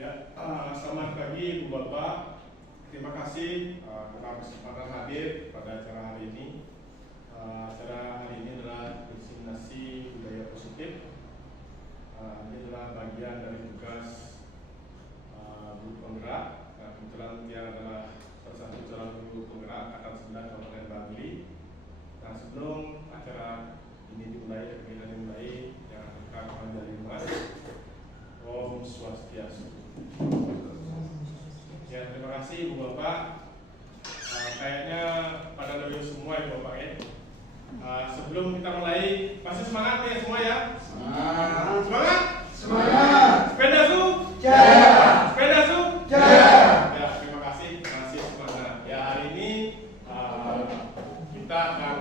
Ya, selamat pagi Bu Bapak. Terima kasih atas kesempatan hadir pada acara hari ini. Acara hari ini adalah diseminasi budaya positif. Ini adalah bagian dari tugas guru penggerak. Kebetulan dia adalah salah satu calon guru penggerak angkatan 9 Kabupaten Bangli. Nah, sebelum acara ini dimulai, kegiatan dimulai, yang akan dari Mas Om Swastiastu. Ya, terima kasih Bu Bapak. Kayaknya pada loyo semua ya Bapak ya. Sebelum kita mulai, pasti semangat ya semua ya. Semangat. Semangat. Semangat. Sepeda su. Jaya. Sepeda su. Jaya. Ya, terima kasih. Terima kasih semangat. Ya, hari ini kita akan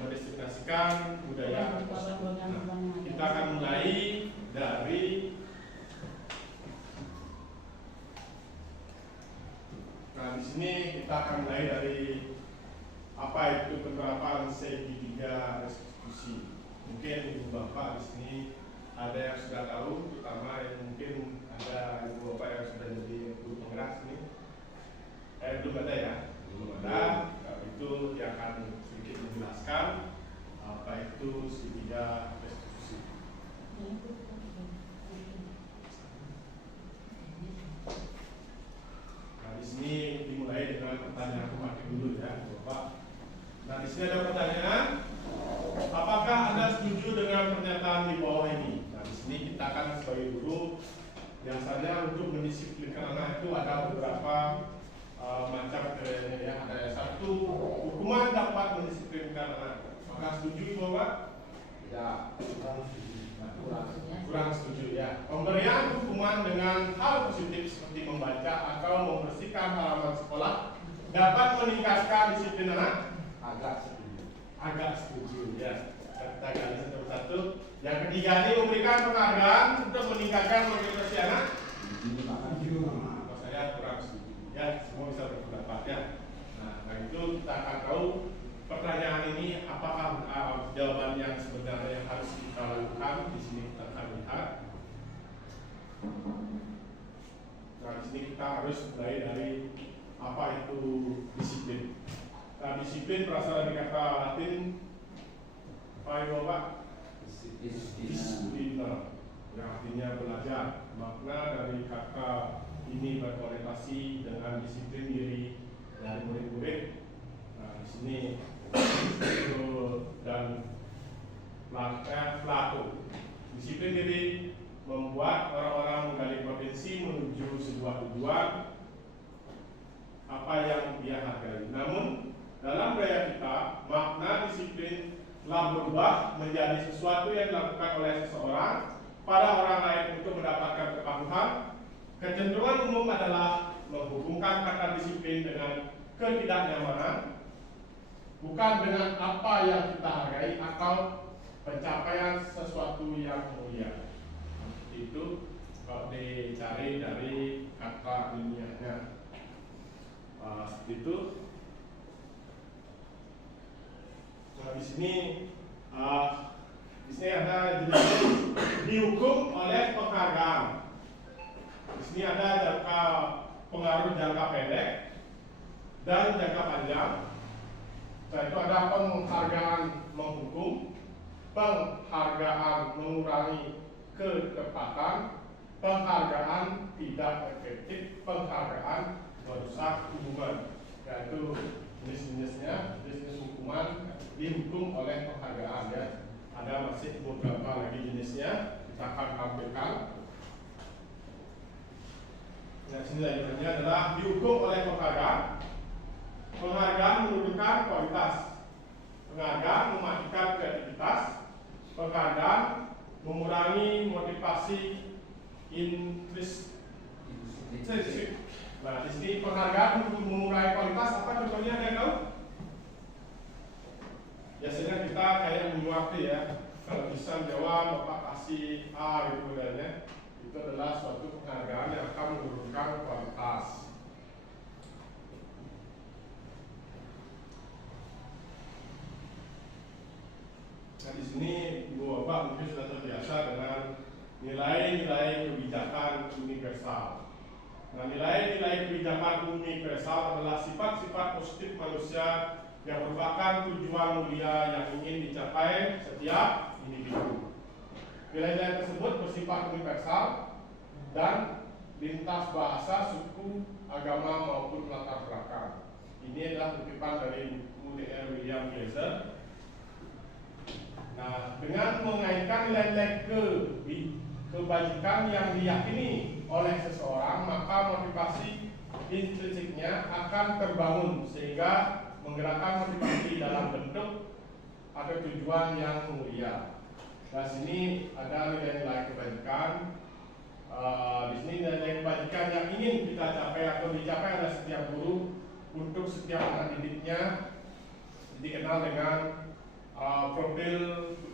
mendiskusikan budaya. Kita akan mulai dari di sini kita akan mulai dari apa itu penerapan segitiga restitusi. Mungkin Ibu Bapak di sini ada yang sudah tahu, terutama yang mungkin ada Ibu Bapak yang sudah jadi guru penggerak sini. Belum ada ya, belum ada. Itu yang akan sedikit menjelaskan apa itu segitiga restitusi. Di sini dimulai dengan pertanyaan pemakai dulu ya, Bapak. Nah, di sini ada pertanyaan, apakah Anda setuju dengan pernyataan di bawah ini? Nah, di sini kita akan sebagai guru, biasanya untuk mendisiplinkan anak itu ada beberapa macam kriteria ya. Ada satu, hukuman dapat mendisiplinkan anak. Apakah setuju, Bapak? Tidak. Kurang setuju ya. Pemberian hukuman dengan hal positif seperti membaca atau membersihkan halaman sekolah dapat meningkatkan disiplin anak. Agak setuju ya. Kita gali satu-satu. Yang ketiga ini memberikan penghargaan untuk meningkatkan motivasi anak. Kalau saya kurang setuju ya. Semua bisa berpendapat ya. Nah itu kita akan tahu pertanyaan ini apakah jawaban yang sebenarnya yang harus kita lakukan. Di sini kita akan lihat. Nah, di sini kita harus mulai dari apa itu disiplin. Nah, disiplin berasal dari kata Latin Bapak, disiplina, yang artinya belajar. Makna dari kata ini berkonotasi dengan disiplin diri dari murid-murid. Nah, di sini dan pelaku. Disiplin diri membuat orang-orang menggali potensi menuju sebuah tujuan apa yang dia hargai. Namun dalam gaya kita, makna disiplin telah berubah menjadi sesuatu yang dilakukan oleh seseorang pada orang lain untuk mendapatkan kepatuhan. Kecenderungan umum adalah menghubungkan kata disiplin dengan ketidaknyamanan, bukan dengan apa yang kita hargai atau pencapaian sesuatu yang mulia. Itu kalau dicari dari kata ilmiahnya. Seperti itu. Nah, di sini ada jenis dihukum oleh penghargaan. Di sini ada pengaruh jangka pendek dan jangka panjang. Setelah itu ada penghargaan menghukum, penghargaan mengurangi ketepatan, penghargaan tidak efektif, penghargaan merusak hubungan. Yaitu jenis-jenisnya, jenis hukuman dihukum oleh penghargaan ya. Ada masih beberapa lagi jenisnya, kita akan tampilkan. Yang sini lanjutannya adalah dihukum oleh penghargaan. Penghargaan menurunkan kualitas, penghargaan mematikan kreativitas, penghargaan mengurangi motivasi intrinsik. Nah, di sini penghargaan untuk mengurangi kualitas apa contohnya ada yang tahu? Biasanya kita kayak menyuapi ya. Kalau bisa jawab Bapak kasih A gitu modelnya. Itu adalah suatu penghargaan yang akan menurunkan kualitas. Nah, di sini Ibu Bapak mungkin sudah terbiasa dengan nilai-nilai kebijakan universal. Nah, nilai-nilai kebijakan universal adalah sifat-sifat positif manusia yang merupakan tujuan mulia yang ingin dicapai setiap individu. Nilai-nilai tersebut bersifat universal dan lintas bahasa, suku, agama maupun latar belakang. Ini adalah kutipan dari buku Dr. William Glasser. Nah, dengan mengaitkan nilai-nilai kebajikan yang diyakini oleh seseorang, maka motivasi intrinsiknya akan terbangun sehingga menggerakkan motivasi dalam bentuk atau tujuan yang mulia. Nah, sini ada nilai-nilai kebajikan. Di sini nilai kebajikan yang ingin kita capai atau dicapai oleh setiap guru untuk setiap anak didiknya dikenal dengan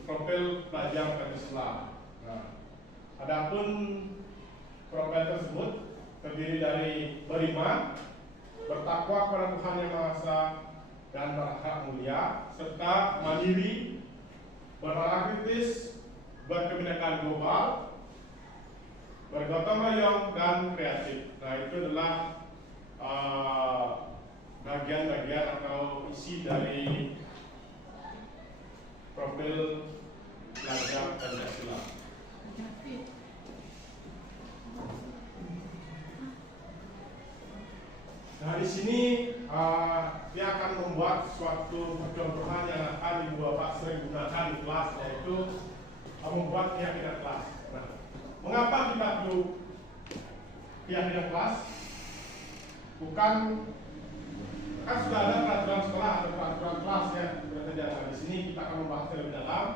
profil pelajar Pancasila. Nah, adapun profil tersebut terdiri dari beriman, bertakwa kepada Tuhan Yang Maha Esa dan berakhlak mulia, serta mandiri, bernalar kritis, berkebinekaan global, bergotong royong dan kreatif. Nah, itu adalah bagian-bagian atau isi dari profil pelajar Pancasila. Nah, di sini dia akan membuat suatu percontohan yang akan Bapak sering gunakan di kelas, yaitu membuat keyakinan kelas. Nah, mengapa kita perlu keyakinan kelas? Bukan kan sudah ada peraturan sekolah atau peraturan kelas ya, sudah saja. Nah, di sini kita akan membahas lebih dalam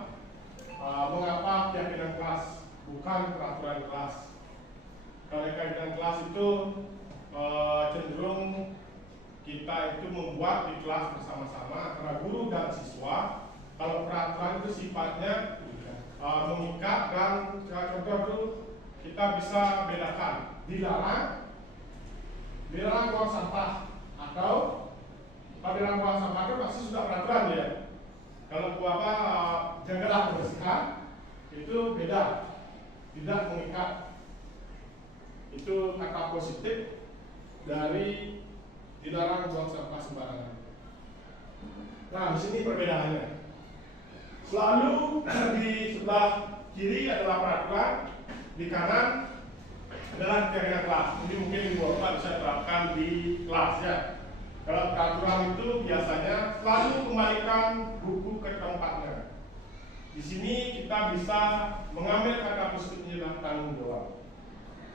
mengapa keyakinan kelas, bukan peraturan kelas. Kalau keyakinan kelas itu cenderung kita itu membuat di kelas bersama-sama antara guru dan siswa. Kalau peraturan itu sifatnya mengikat dan contoh itu kita bisa bedakan dilarang buang sampah, atau kalau dilarang buang sampah itu pasti sudah peraturan ya. Kalau jagalah kebersihan itu beda, tidak mengikat. Itu kata positif dari dilarang buang sampah sembarangan. Nah, di sini perbedaannya. Selalu di sebelah kiri adalah peraturan, di kanan adalah keyakinan kelas. Ini mungkin Ibu Bapak bisa terapkan di kelas ya. Kalau peraturan itu biasanya selalu kembalikan buku ke tempatnya. Di sini kita bisa mengambil kata positifnya dalam tanggung jawab.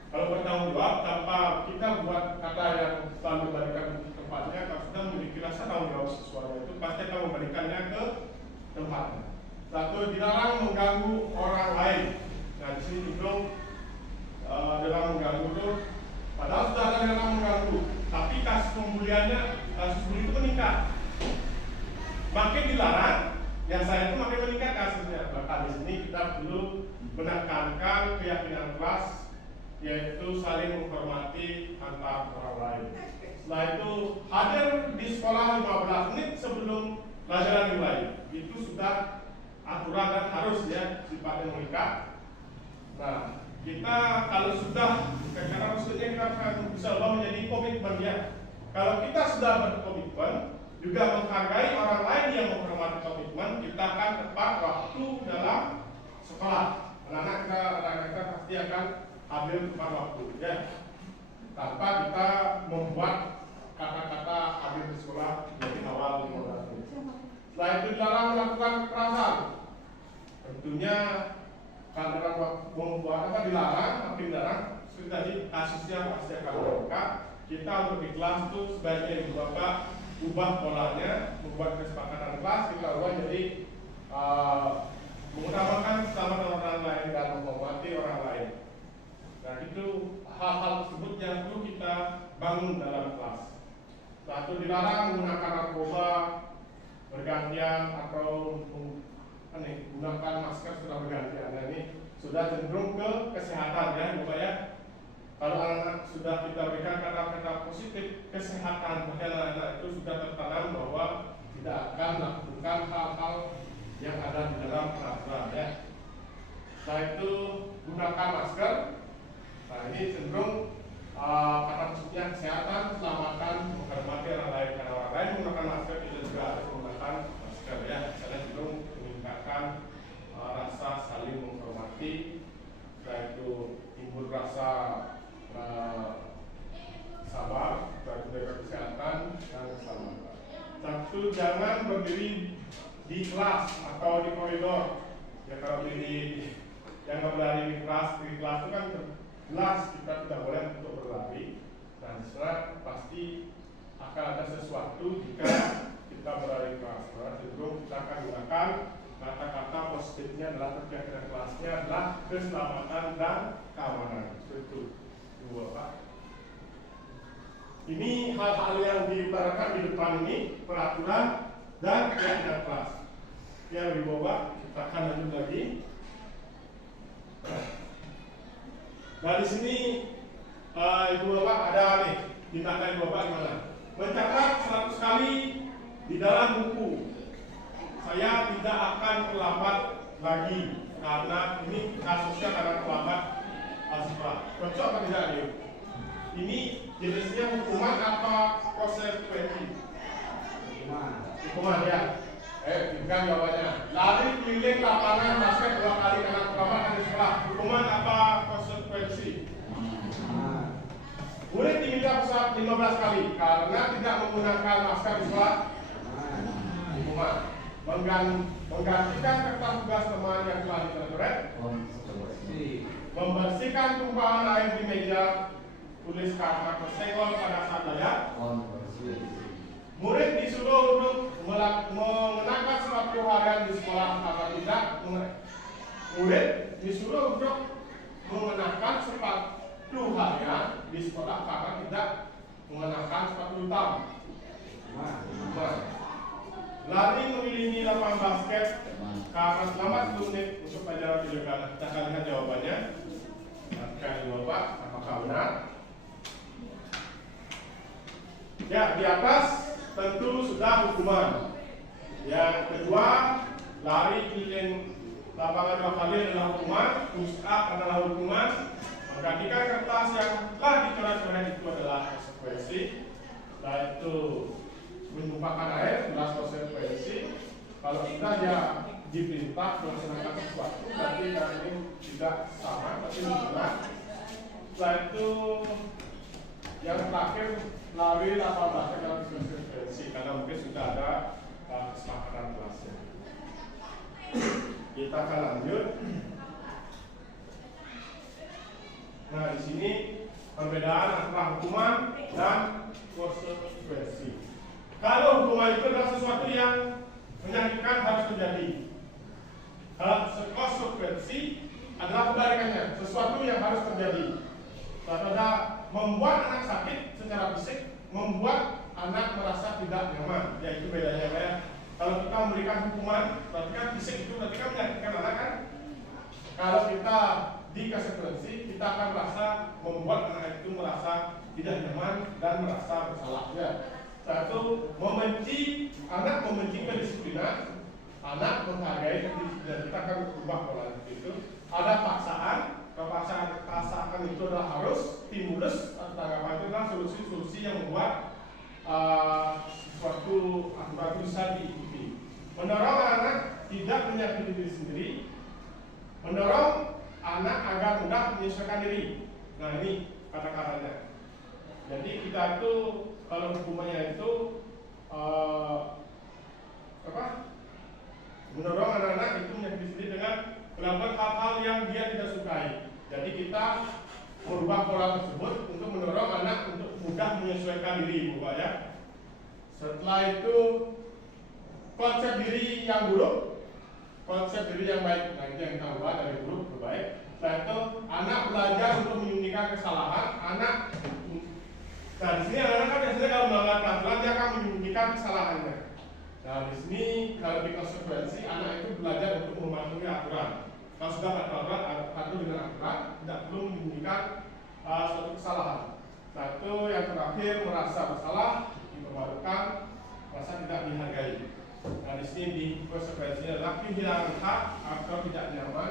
Kalau bertanggung jawab tanpa kita buat kata yang selalu kembalikan ke tempatnya, kalau sudah memiliki rasa tanggung jawab sesuatu itu pasti akan membalikannya ke tempatnya. Satu, dilarang mengganggu orang lain. Nah, di sini juga dilarang mengganggu itu, padahal sudah ada dilarang mengganggu, tapi kasus pembuliannya, kasus bully itu meningkat. Makin dilarang, yang saya itu makin meningkat kasusnya. Bahkan di sini kita perlu menekankan keyakinan kelas, yaitu saling menghormati antar orang lain. Setelah itu hadir di sekolah 15 menit sebelum pelajaran dimulai. Itu sudah aturan dan harus ya, sifatnya mengikat. Nah, kita kalau sudah, karena maksudnya kita bisa ubah menjadi komitmen ya. Kalau kita sudah berkomitmen, juga menghargai orang lain yang menghormati komitmen, kita akan tepat waktu dalam sekolah. Anak-anak kita pasti akan hadir tepat waktu ya, tanpa kita membuat kata-kata hadir di sekolah lebih awal 15 menit. Setelah itu dilarang melakukan kekerasan. Tentunya kalau membuat dilarang, makin dilarang, seperti tadi kasusnya pasti akan meningkat. Kita untuk di kelas itu sebaiknya Ibu Bapak ubah polanya, membuat kesepakatan kelas, kita ubah jadi mengutamakan keselamatan orang lain dan menghormati orang lain. Nah, itu hal-hal tersebut yang perlu kita bangun dalam kelas. Satu, dilarang menggunakan narkoba bergantian atau menggunakan masker setelah bergantian. Nah, ini sudah cenderung ke kesehatan ya, Bapak ya. Kalau anak-anak sudah kita berikan kata-kata positif kesehatan, maka anak-anak itu sudah tertanam bahwa tidak akan melakukan hal-hal yang ada di dalam peraturan ya. Setelah itu gunakan masker. Nah ini cenderung kata maksudnya kesehatan, keselamatan, menghormati orang lain. Karena orang lain menggunakan masker, kita juga harus menggunakan masker ya. Misalnya cenderung meningkatkan rasa saling menghormati. Setelah itu timbul rasa sabar, dan menjaga kesehatan dan keselamatan. Satu, jangan berdiri di kelas atau di koridor. Ya kalau berdiri yang berlari di kelas itu kan jelas kita tidak boleh untuk berlari. Dan setelah pasti akan ada sesuatu jika kita berlari di kelas. Nah, cenderung kita akan gunakan kata-kata positifnya adalah terkait dengan kelasnya adalah keselamatan dan keamanan. Itu dua Pak. Ini hal-hal yang diutarakan di depan ini, peraturan dan keyakinan kelas. Yang di bawah kita akan lanjut lagi. Nah di sini Ibu Bapak ada nih, tindakan Ibu Bapak gimana? Mencatat 100 kali di dalam buku. Saya tidak akan terlambat lagi karena ini kasusnya karena terlambat sekolah. Cocok apa tidak nih? Ini jenisnya hukuman apa konsekuensi? Hukuman ya. Bukan jawabannya. Lari keliling lapangan basket 2 kali karena terlambat di sekolah. Hukuman apa konsekuensi? Murid diminta pesawat 15 kali karena tidak menggunakan masker di sekolah. Hukuman. Menggantikan kertas tugas teman yang telah dicoret. Membersihkan tumpahan air di meja tulis kata tersenggol pada saat belajar. Murid disuruh untuk mengenakan sepatu harian di sekolah karena tidak. Murid disuruh untuk mengenakan sepatu harian di sekolah karena tidak mengenakan sepatu hitam. Lari mengelilingi lapangan basket karena selamat 10 menit untuk pelajaran ilegal. Kita akan lihat jawabannya. Sekali Bapak, apakah benar? Ya, di atas tentu sudah hukuman. Yang kedua, lari keliling lapangan 2 kali adalah hukuman. Push up adalah hukuman. Menggantikan kertas yang telah dicoret-coret itu adalah konsekuensi. Setelah itu menumpahkan air adalah konsekuensi. Kalau sudah dia diperintah melaksanakan sesuatu, berarti ini tidak sama, tapi benar. Setelah itu yang terakhir lari lapangan basket dalam konsekuensi karena mungkin sudah ada kesepakatan kelasnya. Kita akan lanjut. Nah di sini perbedaan antara hukuman dan konsekuensi. Kalau hukuman itu adalah sesuatu yang menyakitkan harus terjadi. Konsekuensi adalah kebalikannya, sesuatu yang harus terjadi. Pada membuat anak sakit secara fisik, membuat anak merasa tidak nyaman. Ya itu bedanya ya. Kalau kita memberikan hukuman, berarti kan fisik itu berarti kan menyakitkan anak kan. Kalau kita di konsekuensi, kita akan merasa membuat anak itu merasa tidak nyaman dan merasa bersalah. Ya. Satu, membenci, anak membenci kedisiplinan, anak menghargai kedisiplinan. Kita akan ubah pola itu. Ada paksaan, paksaan itu adalah harus, stimulus atau tanggapan itu adalah solusi-solusi yang membuat suatu aturan itu bisa diikuti. Mendorong anak tidak menyakiti diri sendiri, mendorong anak agar mudah menyesuaikan diri. Nah ini kata-katanya. Jadi kita itu kalau hukumannya itu mendorong anak-anak itu menyakiti sendiri dengan melakukan hal-hal yang dia tidak sukai. Jadi kita merubah pola tersebut untuk mendorong anak untuk mudah menyesuaikan diri, Bapak ya. Setelah itu konsep diri yang buruk, konsep diri yang baik. Nah itu yang kita ubah dari buruk ke baik. Setelah itu anak belajar untuk menyembunyikan kesalahan. Anak, nah di sini anak-anak kan biasanya kalau melanggar peraturan dia akan menyembunyikan kesalahannya. Nah di sini kalau di konsekuensi anak itu belajar untuk mematuhi aturan. Kalau sudah aturan, patuh dengan aturan, tidak perlu menyembunyikan suatu kesalahan. Satu yang terakhir merasa bersalah, dipermalukan, merasa tidak dihargai. Nah di sini di konsekuensinya adalah kehilangan hak atau tidak nyaman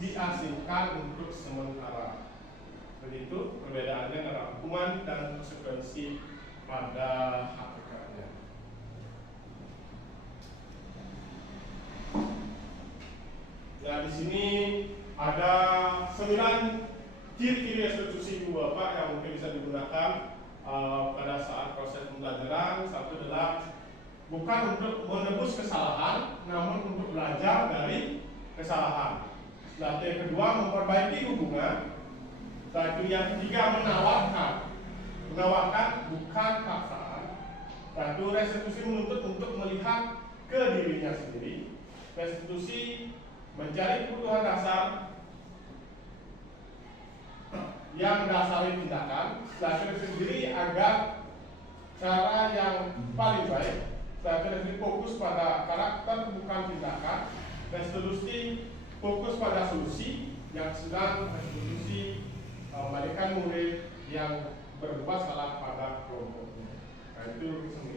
diasingkan untuk sementara. Begitu perbedaannya antara hukuman dan konsekuensi pada hakikatnya. Nah, di sini ada 9 ciri-ciri restitusi Ibu Bapak yang mungkin bisa digunakan pada saat proses pembelajaran. Satu adalah bukan untuk menebus kesalahan, namun untuk belajar dari kesalahan. Lalu yang kedua, memperbaiki hubungan. Lalu yang ketiga, menawarkan bukan paksaan. Lalu restitusi menuntut untuk melihat ke dirinya sendiri. Restitusi mencari kebutuhan dasar yang mendasari tindakan. Lalu sendiri agar cara yang paling baik. Lalu fokus pada karakter bukan tindakan. Restitusi fokus pada solusi, yang sedang restitusi memberikan murid yang berbuat salah pada kelompoknya. Nah, itu 9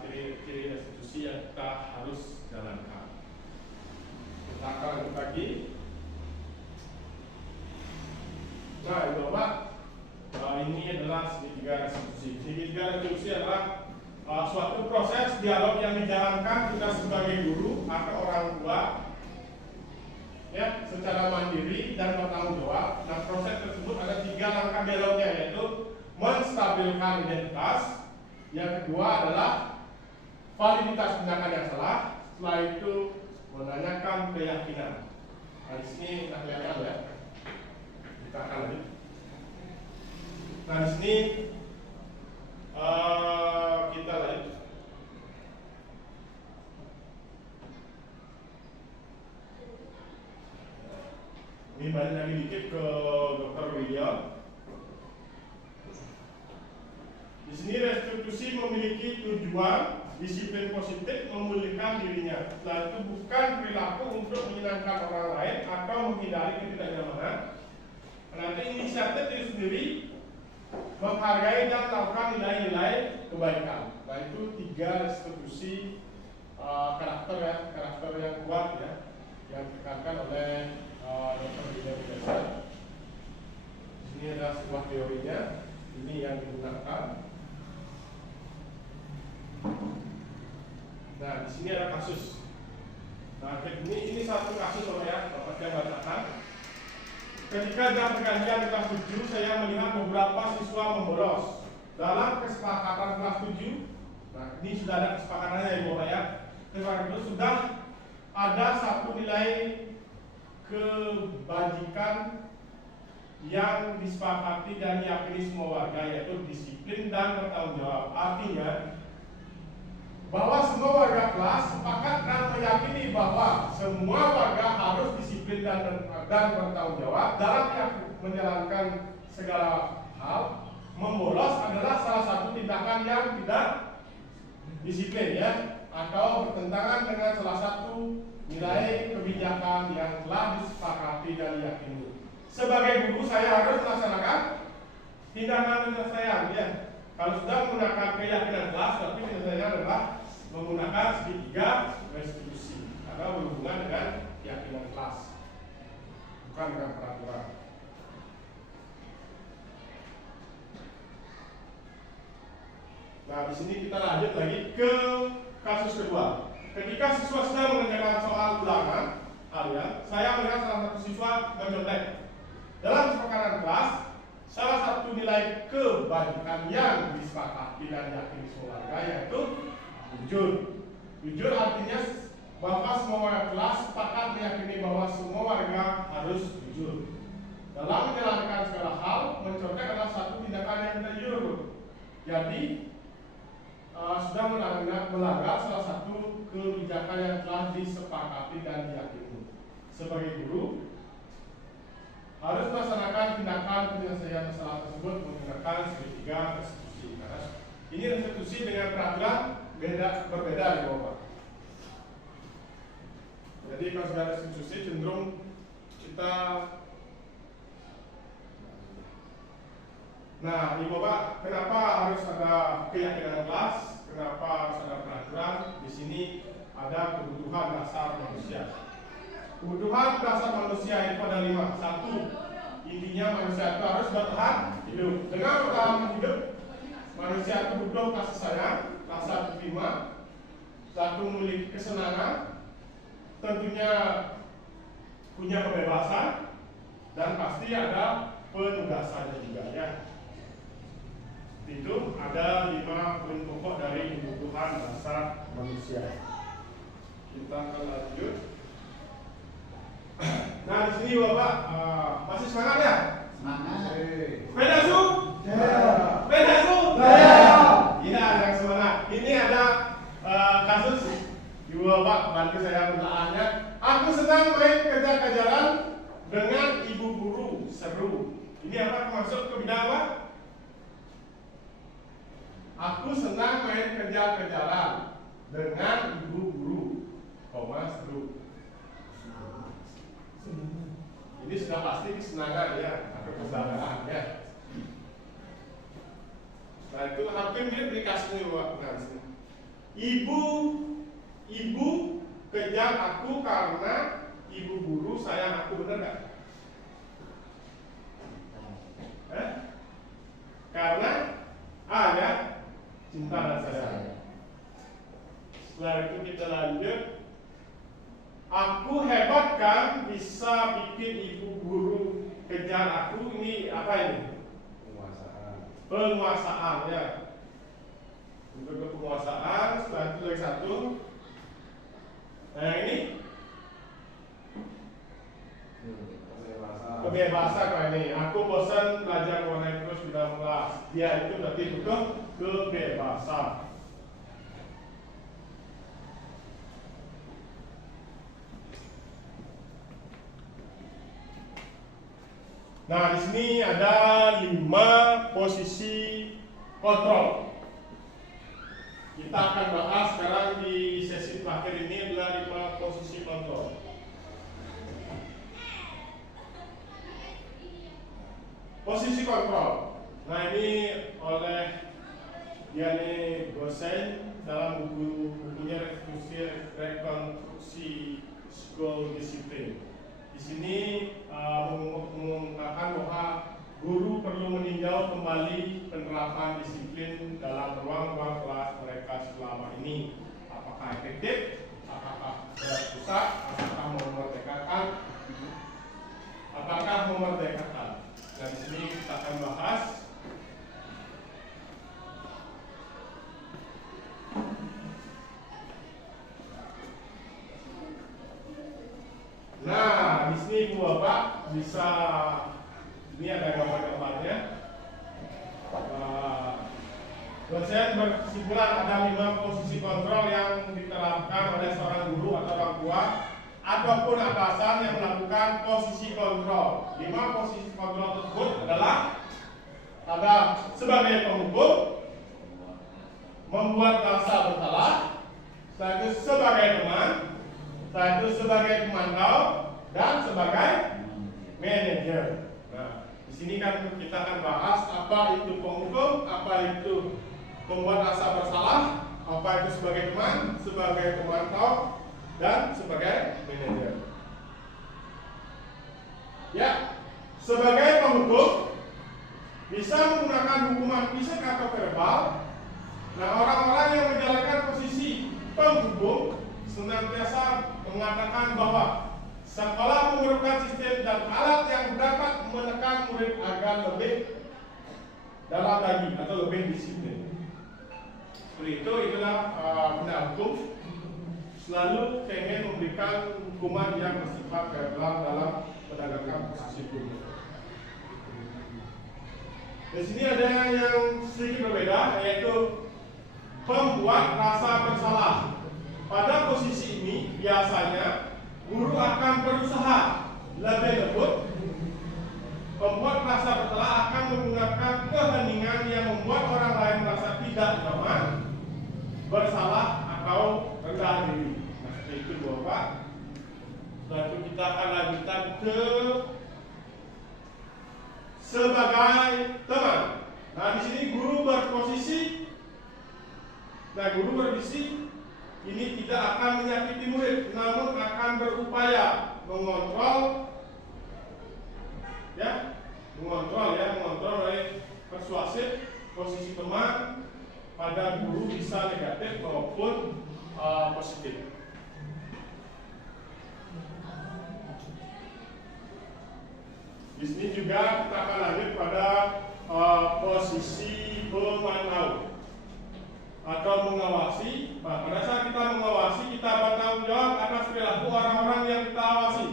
ciri-ciri restitusi yang kita harus jalankan. Kita akan lanjut lagi. Nah, Ibu Bapak, ini adalah segitiga restitusi. Segitiga restitusi adalah suatu proses dialog yang dijalankan kita sebagai guru atau orang tua, ya, secara mandiri dan bertanggung jawab. Nah, proses tersebut ada 3 langkah dialognya, yaitu menstabilkan identitas. Yang kedua adalah validitas tindakan yang salah. Setelah itu menanyakan keyakinan. Nah, di sini kita kelihatan ya. Kita akan lanjut. Nah, di sini kita lanjut. Ini balik lagi dikit ke Dr. William. Di sini restitusi memiliki tujuan disiplin positif memulihkan dirinya. Setelah itu bukan perilaku untuk menyenangkan orang lain atau menghindari ketidaknyamanan. Nanti inisiatif diri sendiri menghargai dan melakukan nilai-nilai kebaikan. Nah, itu 3 restitusi karakter ya, karakter yang kuat ya, yang ditekankan oleh Dr. William Jackson. Ini adalah sebuah teorinya, ini yang digunakan. Nah, di sini ada kasus. Nah, ini satu kasus ya, Bapak saya bacakan. Ketika dalam pergantian kelas 7, saya melihat beberapa siswa membolos. Dalam kesepakatan kelas 7, nah ini sudah ada kesepakatannya ya Bapak ya. Kesepakatan itu sudah ada satu nilai kebajikan yang disepakati dan diyakini semua warga, yaitu disiplin dan bertanggung jawab. Artinya bahwa semua warga kelas sepakat dan meyakini bahwa semua warga harus disiplin dan bertanggung jawab dalam menjalankan segala hal. Membolos adalah salah satu tindakan yang tidak disiplin ya, atau bertentangan dengan salah satu nilai kebijakan yang telah disepakati dan diyakini. Sebagai guru saya harus melaksanakan tindakan penyelesaian ya. Kalau sudah menggunakan keyakinan kelas, tapi penyelesaiannya adalah menggunakan segitiga restitusi karena berhubungan dengan keyakinan kelas, bukan dengan peraturan. Nah, di sini kita lanjut lagi ke kasus kedua. Ketika siswa sedang mengerjakan soal ulangan kalian, saya melihat salah satu siswa mencontek. Dalam kesepakatan kelas, salah satu nilai kebajikan yang disepakati dan diyakini semua warga yaitu jujur. Jujur artinya bahwa semua warga kelas sepakat meyakini bahwa semua warga harus jujur. Dalam menjalankan segala hal, mencontek adalah satu tindakan yang tidak jujur. Jadi sudah melanggar salah satu kebijakan yang telah disepakati dan diyakini. Sebagai guru harus melaksanakan tindakan penyelesaian masalah tersebut menggunakan segitiga restitusi. Karena ini restitusi dengan peraturan berbeda di bawah. Jadi kalau sudah restitusi cenderung kita. Nah, Ibu Bapak, kenapa harus ada keyakinan kelas? Kenapa harus ada peraturan? Di sini ada kebutuhan dasar manusia. kebutuhan dasar manusia itu ada 5. 1, intinya manusia itu harus bertahan hidup. Dengan bertahan hidup, manusia itu butuh kasih sayang, rasa terima, 1 memiliki kesenangan, tentunya punya kebebasan, dan pasti ada penugasannya juga ya. Itu ada 5 poin pokok dari kebutuhan dasar manusia. Kita akan lanjut. Nah di sini Bapak masih semangat ya? Semangat. Sepeda su? Sepeda su? Iya, yang semangat. Ini ada kasus Ibu Bapak bantu saya pelaannya. Aku senang main kejar-kejaran dengan ibu guru, seru. Ini apa masuk ke bidang apa? Aku senang main kejar-kejaran dengan ibu guru, seru. Ini sudah pasti kesenangan ya, atau kebanggaan ya. Nah itu hampir mirip dikasih Bapak. Ibu kejar aku karena ibu guru sayang aku, benar nggak? Karena ya cinta dan sayang. Setelah itu kita lanjut. Aku hebat kan bisa bikin ibu guru kejar aku. Ini apa ini? Penguasaan ya. Untuk penguasaan. Setelah itu lagi 1. Nah ini kebebasan kayak ini. Aku bosan belajar warna terus 19. Dia itu berarti butuh kebebasan. Nah, di sini ada 5 posisi kontrol. Kita akan bahas sekarang di sesi terakhir ini adalah 5 posisi kontrol. Posisi kontrol. Nah, ini oleh Diane Gosen dalam bukunya rekonstruksi school disiplin. Di sini mengungkapkan bahwa guru perlu meninjau kembali penerapan disiplin dalam ruang-ruang kelas mereka selama ini. Apakah efektif? Apakah berat-pusat? Apakah memerdekakan? Apakah memerdekakan? Nah, di sini kita akan bahas. Nah, di sini Bu Bapak bisa, ini ada gambar-gambarnya. Dosen berkesimpulan ada 5 posisi kontrol yang diterapkan oleh seorang guru atau orang tua ataupun atasan yang melakukan posisi kontrol. 5 posisi kontrol tersebut adalah ada sebagai penghukum, membuat rasa bersalah, setelah itu sebagai teman, setelah itu sebagai pemantau, dan sebagai manajer. Nah, di sini kan kita akan bahas apa itu penghukum, apa itu membuat rasa bersalah, apa itu sebagai teman, sebagai pemantau, dan sebagai manajer. Ya, sebagai penghukum bisa menggunakan hukuman fisik atau verbal. Nah, orang-orang yang menjalankan posisi penghukum senantiasa mengatakan bahwa sekolah memerlukan sistem dan alat yang dapat menekan murid agar lebih dalam lagi atau lebih disiplin. Seperti itu, itulah benda hukum selalu pengen memberikan hukuman yang bersifat verbal dalam menegakkan posisi hukum. Di sini ada yang sedikit berbeda, yaitu membuat rasa bersalah. Pada posisi ini biasanya guru akan berusaha lebih lembut. Membuat rasa bersalah akan menggunakan keheningan yang membuat orang lain merasa tidak nyaman, bersalah atau rendah diri. Nah, seperti itu Bapak. Setelah itu kita akan lanjutkan ke sebagai teman. Nah, di sini guru berposisi. Nah, guru berposisi ini tidak akan menyakiti murid, namun akan berupaya mengontrol oleh persuasif posisi teman pada guru bisa negatif maupun positif. Di sini juga kita akan lanjut pada posisi pemantau atau mengawasi. Nah, pada saat kita mengawasi, kita bertanggung jawab atas perilaku orang-orang yang kita awasi.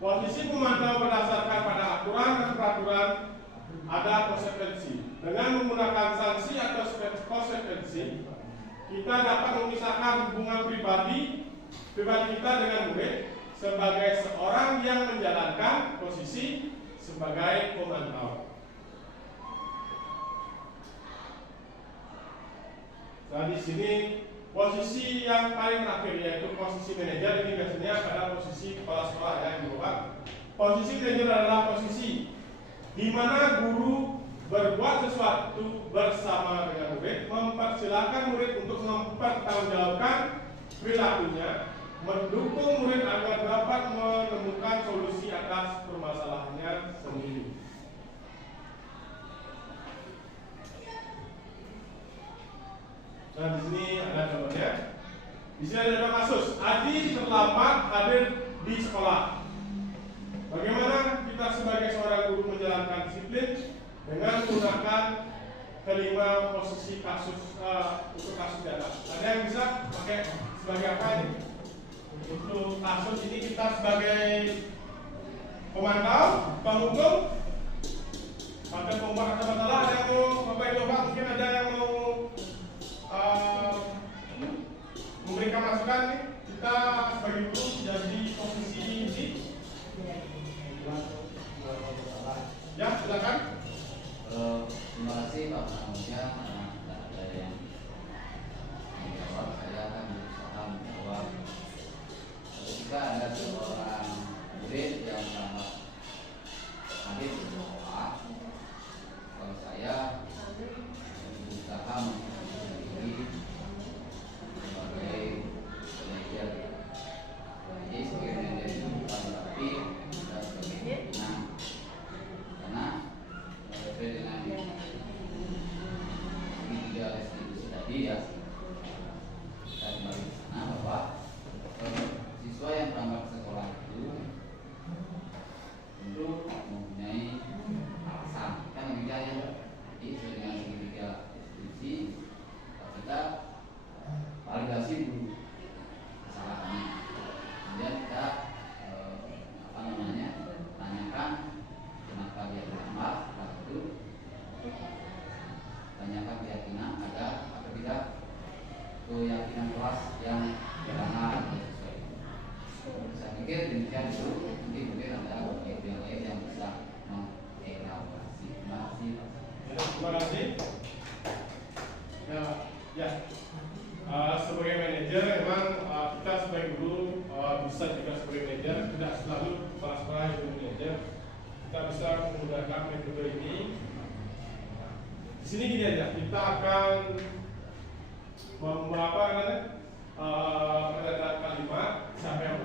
Posisi pemantau berdasarkan pada aturan dan peraturan ada konsekuensi. Dengan menggunakan sanksi atau konsekuensi, kita dapat memisahkan hubungan pribadi kita dengan murid sebagai seorang yang menjalankan posisi sebagai pemantau. Nah, di sini posisi yang paling terakhir yaitu posisi manajer, ini biasanya pada posisi kepala sekolah ya di bawah. Posisi manajer adalah posisi di mana guru berbuat sesuatu bersama dengan murid, mempersilahkan murid untuk mempertanggungjawabkan perilakunya, mendukung murid agar dapat menemukan solusi atas permasalahannya sendiri. Nah, di sini ada contohnya. Di sini ada contoh kasus. Adi terlambat hadir di sekolah. Bagaimana kita sebagai seorang guru menjalankan disiplin dengan menggunakan kelima posisi kasus untuk kasus di atas? Ada yang bisa pakai sebagai apa ini? Untuk kasus ini kita sebagai pemantau, penghukum, atau pembuat ada masalah. Ada yang mau Bapak Ibu Bapak, mungkin ada yang mau memberikan masukan nih. Kita sebagai guru jadi posisi ini. Ya, silakan. Terima kasih Pak Pramudya. Tidak ada yang menjawab, saya akan berusaha menjawab. Ketika ada seorang murid yang sangat hadir di sekolah, kalau saya berusaha memperbaiki diri sebagai manajer. Jadi sebagai manajer itu bukan berarti kita sebagai pimpinan, karena sesuai dengan tiga restitusi tadi ya, kita kembali ke sana bahwa siswa yang berangkat ke sekolah itu tentu mempunyai alasan, kan tiga ya. Jadi sesuai dengan tiga restitusi kita validasi dulu kesalahannya, kemudian kita tanyakan kenapa dia terlambat. Setelah itu tanyakan keyakinan ada atau tidak keyakinan kelas yang benar sesuai. Saya pikir demikian dulu. Nanti mungkin ada yang lain yang bisa mengelaborasi. Terima kasih. Terima kasih. Ya. Sebagai manajer memang kita sebagai guru bisa juga sebagai manajer, tidak selalu kepala sekolah yang manajer. Kita bisa menggunakan metode ini. Di sini gini aja, kita akan ada kalimat. Siapa yang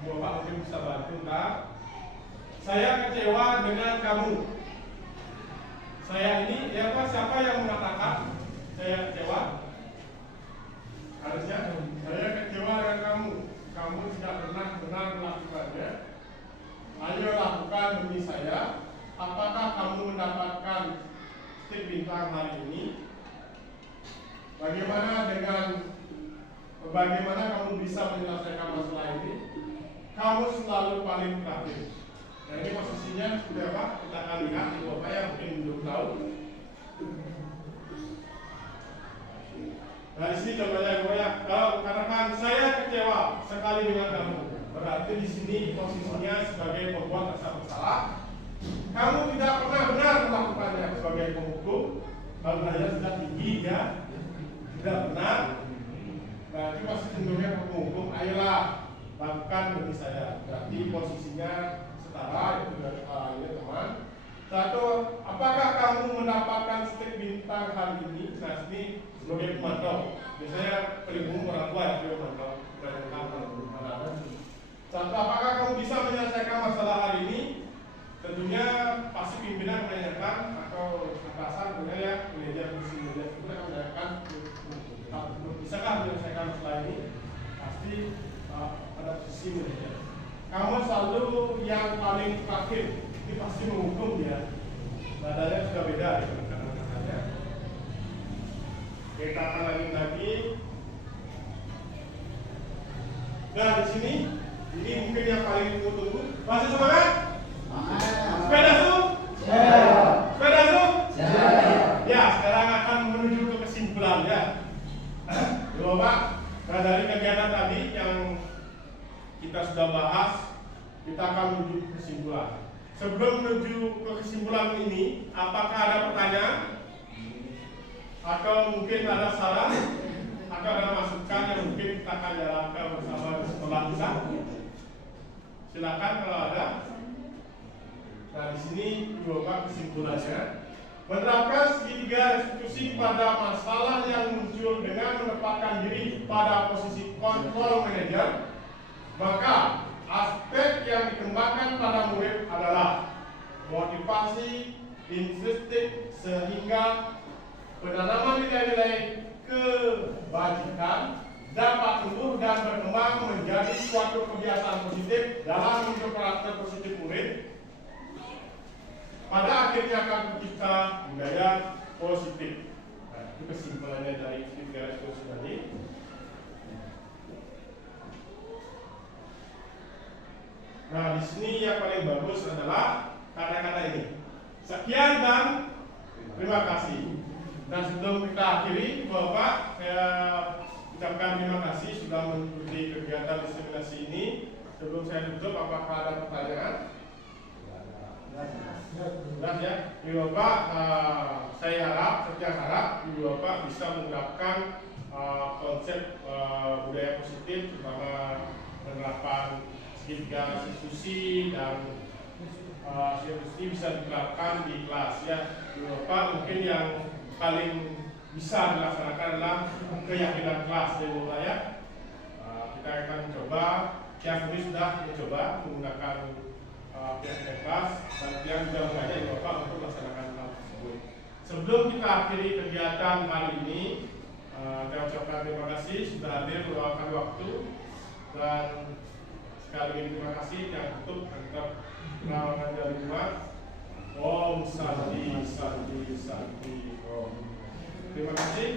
Bapak mungkin bisa bantu Kak? Saya kecewa dengan kamu. Saya ini, siapa yang mengatakan saya kecewa? Harusnya saya kecewa dengan kamu. Kamu tidak benar-benar melakukannya. Ayo lakukan demi saya. Apakah kamu mendapatkan stik bintang hari ini? Bagaimana kamu bisa menyelesaikan masalah ini? Kamu selalu paling terakhir. Nah, ini posisinya sudah apa? Kita akan lihat di Bapak yang mungkin belum tahu. Nah, di sini contohnya katakan saya kecewa sekali dengan kamu. Berarti di sini posisinya sebagai pembuat rasa bersalah. Kamu tidak pernah benar melakukannya sebagai penghukum. Kalau saya sudah tinggi ya, tidak benar. Berarti posisi cenderungnya penghukum. Ayolah lakukan demi saya. Berarti posisinya setara itu dari teman. Satu, apakah kamu mendapatkan stik bintang hari ini? Nah, ini sebagai pemantau. Biasanya paling umum orang tua yang sebagai pemantau. Satu, yang paling terakhir ini pasti menghukum dia. Nadanya sudah beda dengan kata-katanya. Kita akan lanjut lagi. Nah di sini ini mungkin yang paling ditunggu. Masih semangat? Sepeda zoom? Sepeda zoom? Ya, sekarang akan menuju ke kesimpulan ya. Bapak, nah dari kegiatan tadi yang kita sudah bahas, kita akan menuju ke kesimpulan. Sebelum menuju ke kesimpulan ini, apakah ada pertanyaan? Atau mungkin ada saran? Atau ada masukan yang mungkin kita akan jalankan bersama setelah kita? Silakan kalau ada. Nah di sini Bapak kesimpulannya. Menerapkan segitiga restitusi pada masalah yang muncul dengan menempatkan diri pada posisi kontrol manajer, maka aspek yang dikembangkan pada murid adalah motivasi intrinsik sehingga penanaman nilai-nilai kebajikan dapat tumbuh dan berkembang menjadi suatu kebiasaan positif dalam bentuk karakter positif murid. Pada akhirnya akan tercipta budaya positif. Nah, itu kesimpulannya dari segitiga restitusi tadi. Nah, di sini yang paling bagus adalah kata-kata ini. Sekian dan terima kasih. Dan sebelum kita akhiri, Bapak, saya ucapkan terima kasih sudah mengikuti kegiatan diseminasi ini. Sebelum saya tutup, apakah ada pertanyaan? Jelas ya, Ibu Bapak, saya harap Ibu Bapak bisa menerapkan konsep budaya positif, terutama penerapan segitiga restitusi dan restitusi bisa diterapkan di kelas ya. Ibu Bapak mungkin yang paling bisa dilaksanakan adalah keyakinan kelas ya Bu ya. Kita akan mencoba, yang ini sudah mencoba menggunakan keyakinan kelas dan yang sudah mengajak Ibu Bapak untuk melaksanakan hal tersebut. Sebelum kita akhiri kegiatan hari ini, saya ucapkan terima kasih sudah hadir meluangkan waktu dan sekali lagi terima kasih yang tutup tetap penawaran dari Tuhan. Om Santi Santi Santi Om. Terima kasih.